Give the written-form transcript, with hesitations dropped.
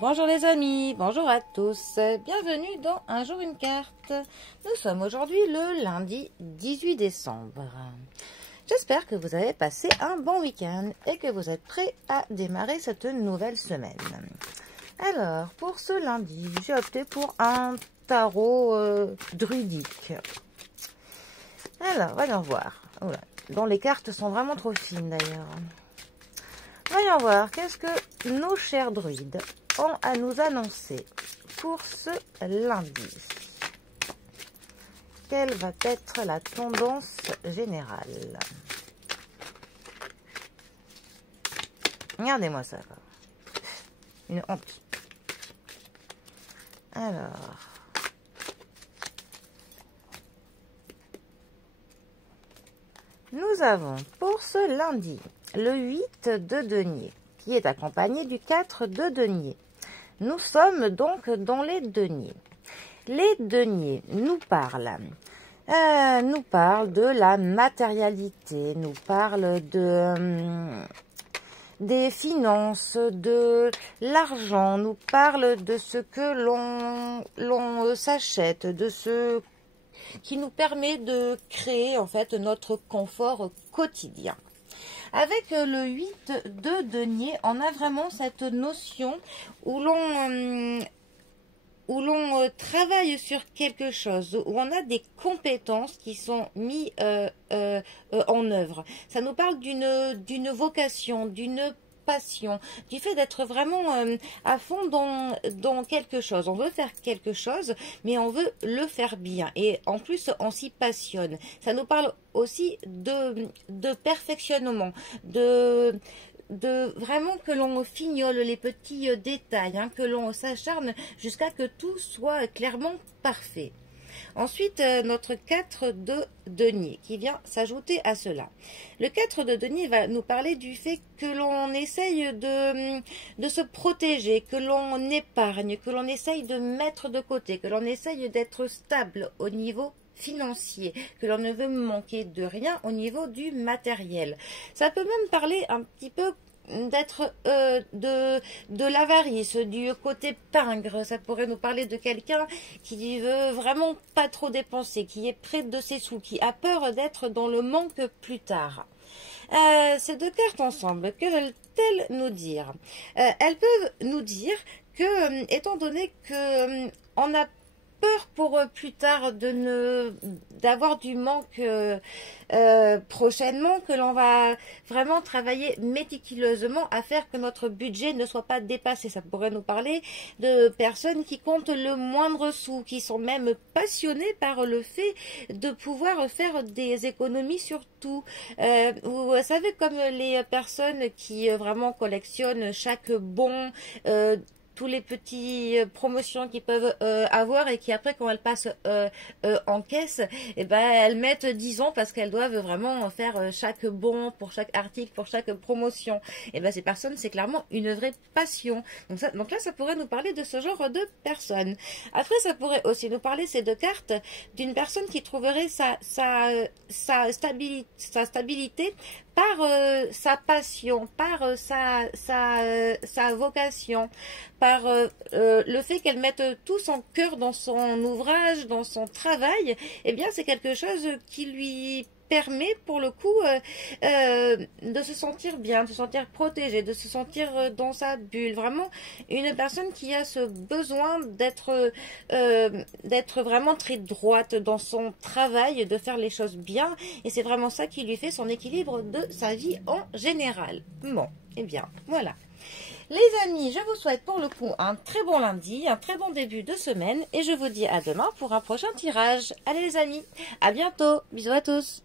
Bonjour les amis, bonjour à tous, bienvenue dans Un jour une carte. Nous sommes aujourd'hui le lundi 18 décembre. J'espère que vous avez passé un bon week-end et que vous êtes prêts à démarrer cette nouvelle semaine. Alors, pour ce lundi, j'ai opté pour un tarot druidique. Alors, voyons voir. Oula, dont les cartes sont vraiment trop fines d'ailleurs. Voyons voir, qu'est-ce que nos chers druides ont à nous annoncer pour ce lundi. Quelle va être la tendance générale? Regardez-moi ça. Une honte. Alors. Nous avons pour ce lundi le 8 de denier qui est accompagné du 4 de denier. Nous sommes donc dans les deniers. Les deniers nous parlent de la matérialité, nous parlent des finances, de l'argent, nous parlent de ce que l'on s'achète, de ce qui nous permet de créer en fait notre confort quotidien. Avec le 8 de denier, on a vraiment cette notion où l'on travaille sur quelque chose, où on a des compétences qui sont mises en œuvre. Ça nous parle d'une vocation, d'une passion, du fait d'être vraiment à fond dans quelque chose. On veut faire quelque chose, mais on veut le faire bien. Et en plus, on s'y passionne. Ça nous parle aussi de perfectionnement, de vraiment que l'on fignole les petits détails, hein, que l'on s'acharne jusqu'à que tout soit clairement parfait. Ensuite, notre 4 de denier qui vient s'ajouter à cela. Le 4 de denier va nous parler du fait que l'on essaye de se protéger, que l'on épargne, que l'on essaye de mettre de côté, que l'on essaye d'être stable au niveau financier, que l'on ne veut manquer de rien au niveau du matériel. Ça peut même parler un petit peu d'être de l'avarice, du côté pingre. Ça pourrait nous parler de quelqu'un qui veut vraiment pas trop dépenser, qui est près de ses sous, qui a peur d'être dans le manque plus tard. Ces deux cartes ensemble, que veulent-elles nous dire? Elles peuvent nous dire que, étant donné que on a peur pour plus tard d'avoir du manque prochainement, que l'on va vraiment travailler méticuleusement à faire que notre budget ne soit pas dépassé. Ça pourrait nous parler de personnes qui comptent le moindre sou, qui sont même passionnées par le fait de pouvoir faire des économies sur tout. Vous savez, comme les personnes qui vraiment collectionnent chaque bon, tous les petits promotions qu'ils peuvent avoir et qui après quand elles passent en caisse, et ben elles mettent 10 ans parce qu'elles doivent vraiment faire chaque bon pour chaque article, pour chaque promotion. Et ben ces personnes, c'est clairement une vraie passion. Donc là, ça pourrait nous parler de ce genre de personnes. Après, ça pourrait aussi nous parler, ces deux cartes, d'une personne qui trouverait sa stabilité par sa passion, par sa vocation, par le fait qu'elle mette tout son cœur dans son ouvrage, dans son travail. Eh bien, c'est quelque chose qui lui permet pour le coup de se sentir bien, de se sentir protégée, de se sentir dans sa bulle. Vraiment une personne qui a ce besoin d'être vraiment très droite dans son travail, de faire les choses bien, et c'est vraiment ça qui lui fait son équilibre de sa vie en général. Bon, et bien, voilà. Les amis, je vous souhaite pour le coup un très bon lundi, un très bon début de semaine, et je vous dis à demain pour un prochain tirage. Allez les amis, à bientôt, bisous à tous.